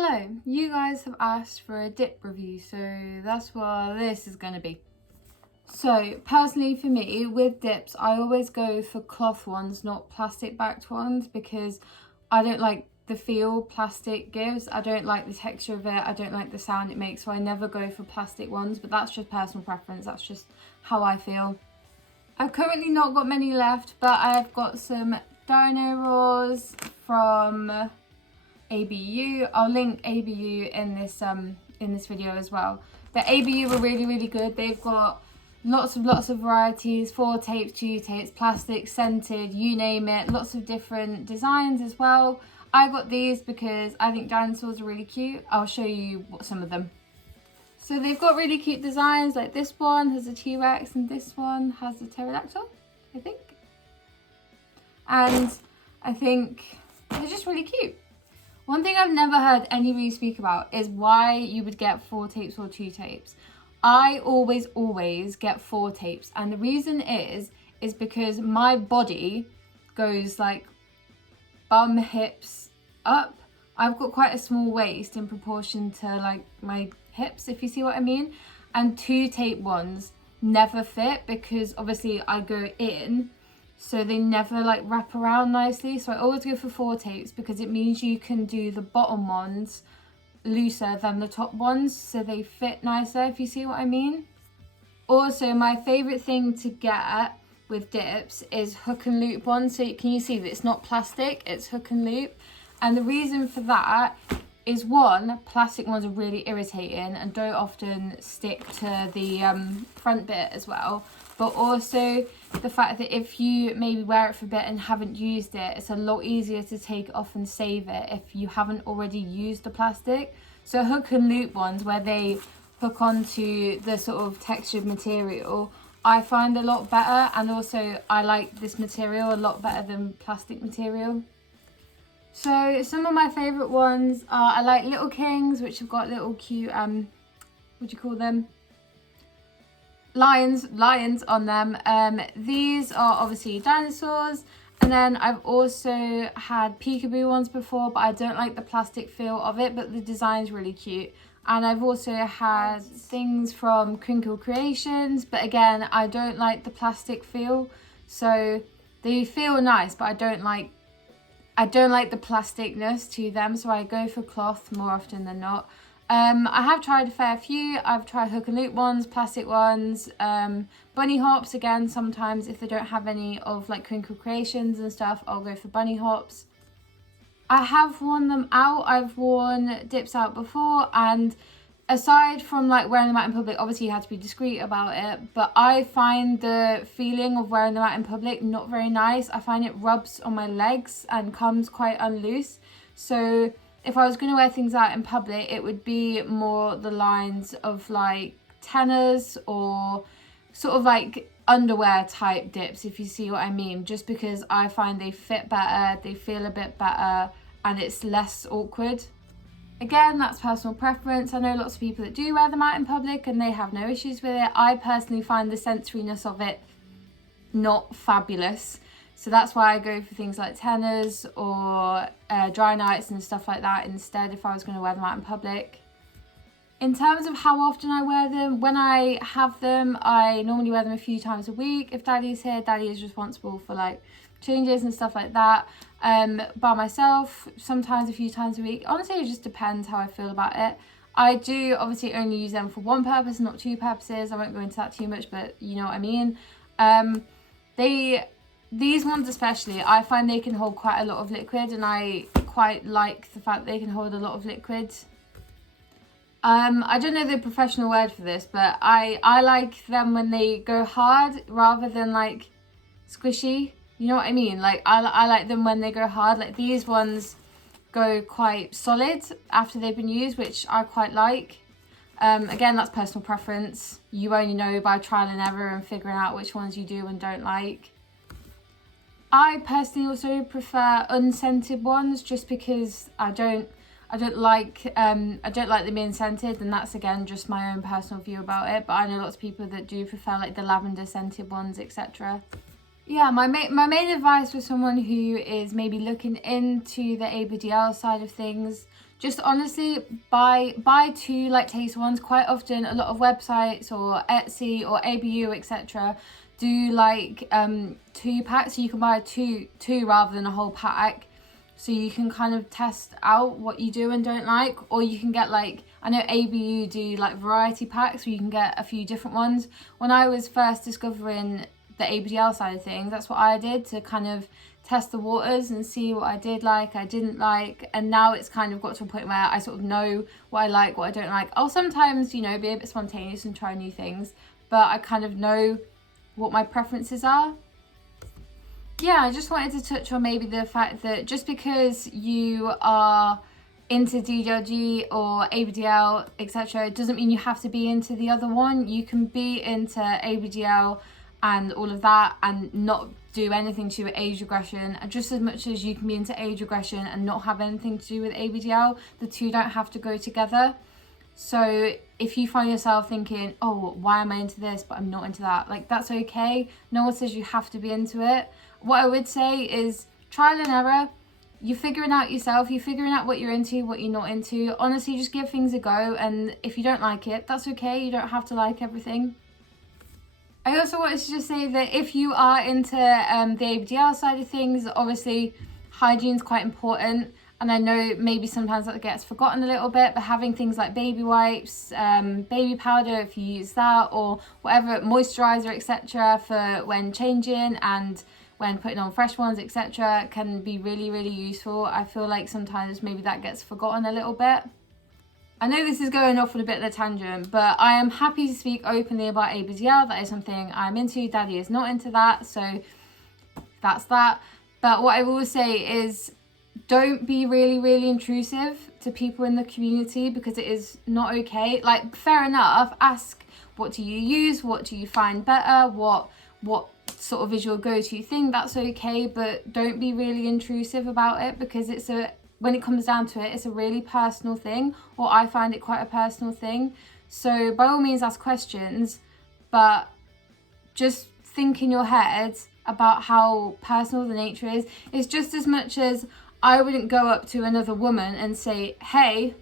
Hello, you guys have asked for a dip review, so that's what this is going to be. So personally for me, with dips, I always go for cloth ones, not plastic backed ones, because I don't like the feel plastic gives. I don't like the texture of it. I don't like the sound it makes, so I never go for plastic ones, but that's just personal preference. That's just how I feel. I've currently not got many left, but I've got some dino raws from ABU. I'll link ABU in this video as well. The ABU are really good. They've got lots of varieties, 4 tapes, 2 tapes, plastic, scented, you name it, lots of different designs as well. I got these because I think dinosaurs are really cute. I'll show you some of them. So they've got really cute designs, like this one has a T-Rex and this one has a pterodactyl, I think. And I think they're just really cute. One thing I've never heard anybody speak about is why you would get 4 tapes or 2 tapes. I always get 4 tapes, and the reason is because my body goes like bum, hips up. I've got quite a small waist in proportion to like my hips, if you see what I mean. And 2 tape ones never fit because obviously I go in, so they never like wrap around nicely. So I always go for 4 tapes because it means you can do the bottom ones looser than the top ones, so they fit nicer, if you see what I mean. Also, my favorite thing to get with dips is hook and loop ones. So can you see that it's not plastic, it's hook and loop? And the reason for that is, one, plastic ones are really irritating and don't often stick to the front bit as well. But also the fact that if you maybe wear it for a bit and haven't used it, it's a lot easier to take it off and save it if you haven't already used the plastic. So hook and loop ones, where they hook onto the sort of textured material, I find a lot better. And also I like this material a lot better than plastic material. So some of my favourite ones are, I like Little Kings, which have got little cute, what do you call them? Lions on them. These are obviously dinosaurs. And then I've also had peekaboo ones before, but I don't like the plastic feel of it, but the design's really cute. And I've also had things from Crinkle Creations, but again, I don't like the plastic feel. So they feel nice, but I don't like the plasticness to them, so I go for cloth more often than not. I have tried a fair few. I've tried hook and loop ones, plastic ones, bunny hops. Again, sometimes if they don't have any of like Crinkle Creations and stuff, I'll go for bunny hops. I have worn them out. I've worn dips out before, and aside from like wearing them out in public, obviously you have to be discreet about it, but I find the feeling of wearing them out in public not very nice. I find it rubs on my legs and comes quite unloose. So if I was going to wear things out in public, it would be more the lines of like tennis or sort of like underwear type dips, if you see what I mean, just because I find they fit better, they feel a bit better, and it's less awkward. Again, that's personal preference. I know lots of people that do wear them out in public and they have no issues with it. I personally find the sensoriness of it not fabulous. So that's why I go for things like tennis or dry nights and stuff like that instead if I was going to wear them out in public. In terms of how often I wear them, when I have them, I normally wear them a few times a week. If Daddy's here, Daddy is responsible for like changes and stuff like that. By myself, sometimes a few times a week. Honestly, it just depends how I feel about it. I do obviously only use them for one purpose, not 2 purposes. I won't go into that too much, but you know what I mean. These ones especially, I find they can hold quite a lot of liquid, and I quite like the fact they can hold a lot of liquid. I don't know the professional word for this, but I like them when they go hard rather than like squishy. You know what I mean? Like I like them when they go hard. Like these ones go quite solid after they've been used, which I quite like. Again, that's personal preference. You only know by trial and error and figuring out which ones you do and don't like. I personally also prefer unscented ones, just because I don't like them being scented, and that's again just my own personal view about it. But I know lots of people that do prefer like the lavender scented ones, etc. Yeah, my main advice for someone who is maybe looking into the ABDL side of things, just honestly buy two like taste ones. Quite often a lot of websites or Etsy or ABU etc do like 2-packs, so you can buy two rather than a whole pack, so you can kind of test out what you do and don't like. Or you can get like, I know ABU do like variety packs where you can get a few different ones. When I was first discovering the ABDL side of things, that's what I did to kind of test the waters and see what I did like, I didn't like. And now it's kind of got to a point where I sort of know what I like, what I don't like. I'll sometimes, you know, be a bit spontaneous and try new things, but I kind of know what my preferences are. Yeah, I just wanted to touch on maybe the fact that just because you are into DDLG or ABDL etc, it doesn't mean you have to be into the other one. You can be into ABDL and all of that and not do anything to do with age regression, and just as much as you can be into age regression and not have anything to do with ABDL. The two don't have to go together. So if you find yourself thinking, oh, why am I into this but I'm not into that, like, that's okay. No one says you have to be into it. What I would say is trial and error. You're figuring out yourself, you're figuring out what you're into, what you're not into. Honestly, just give things a go, and if you don't like it, that's okay. You don't have to like everything. I also wanted to just say that if you are into the ABDL side of things, obviously hygiene's quite important. And I know maybe sometimes that gets forgotten a little bit, but having things like baby wipes, baby powder if you use that, or whatever, moisturizer etc for when changing and when putting on fresh ones etc can be really, really useful. I feel like sometimes maybe that gets forgotten a little bit. I know this is going off on a bit of a tangent, but I am happy to speak openly about ABDL. That is something I'm into. Daddy is not into that, so that's that. But what I will say is, don't be really, really intrusive to people in the community, because it is not okay. Like, fair enough, ask, what do you use? What do you find better? What sort of is your go-to thing? That's okay, but don't be really intrusive about it, because when it comes down to it, it's a really personal thing, or I find it quite a personal thing. So by all means ask questions, but just think in your head about how personal the nature is. It's just as much as I wouldn't go up to another woman and say, hey,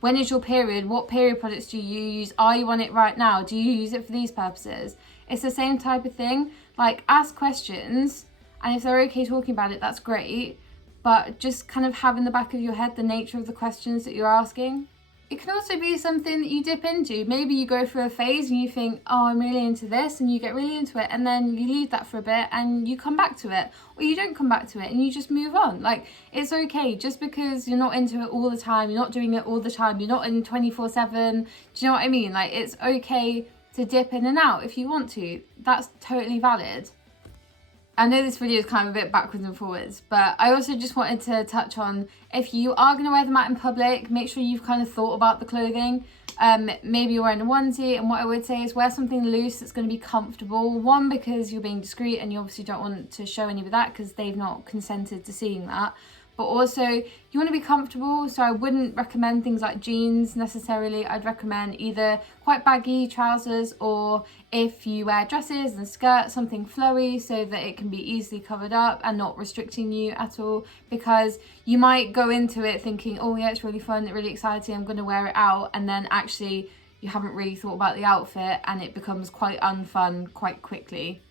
when is your period? What period products do you use? Are you on it right now? Do you use it for these purposes? It's the same type of thing. Like, ask questions, and if they're okay talking about it, that's great. But just kind of have in the back of your head the nature of the questions that you're asking. It can also be something that you dip into. Maybe you go through a phase and you think, oh, I'm really into this, and you get really into it, and then you leave that for a bit and you come back to it, or you don't come back to it and you just move on. Like, it's okay. Just because you're not into it all the time, you're not doing it all the time, you're not in 24/7, do you know what I mean? Like, it's okay to dip in and out if you want to. That's totally valid. I know this video is kind of a bit backwards and forwards, but I also just wanted to touch on, if you are going to wear them out in public, make sure you've kind of thought about the clothing. Maybe you're wearing a onesie, and what I would say is wear something loose that's going to be comfortable. One, because you're being discreet and you obviously don't want to show any of that because they've not consented to seeing that. But also, you want to be comfortable, so I wouldn't recommend things like jeans necessarily. I'd recommend either quite baggy trousers, or if you wear dresses and skirts, something flowy so that it can be easily covered up and not restricting you at all. Because you might go into it thinking, oh yeah, it's really fun, really exciting, I'm going to wear it out, and then actually you haven't really thought about the outfit and it becomes quite unfun quite quickly.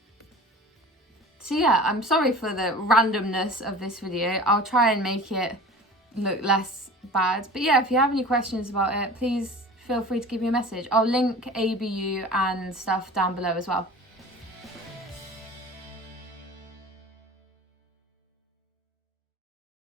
So yeah, I'm sorry for the randomness of this video. I'll try and make it look less bad. But yeah, if you have any questions about it, please feel free to give me a message. I'll link ABU and stuff down below as well.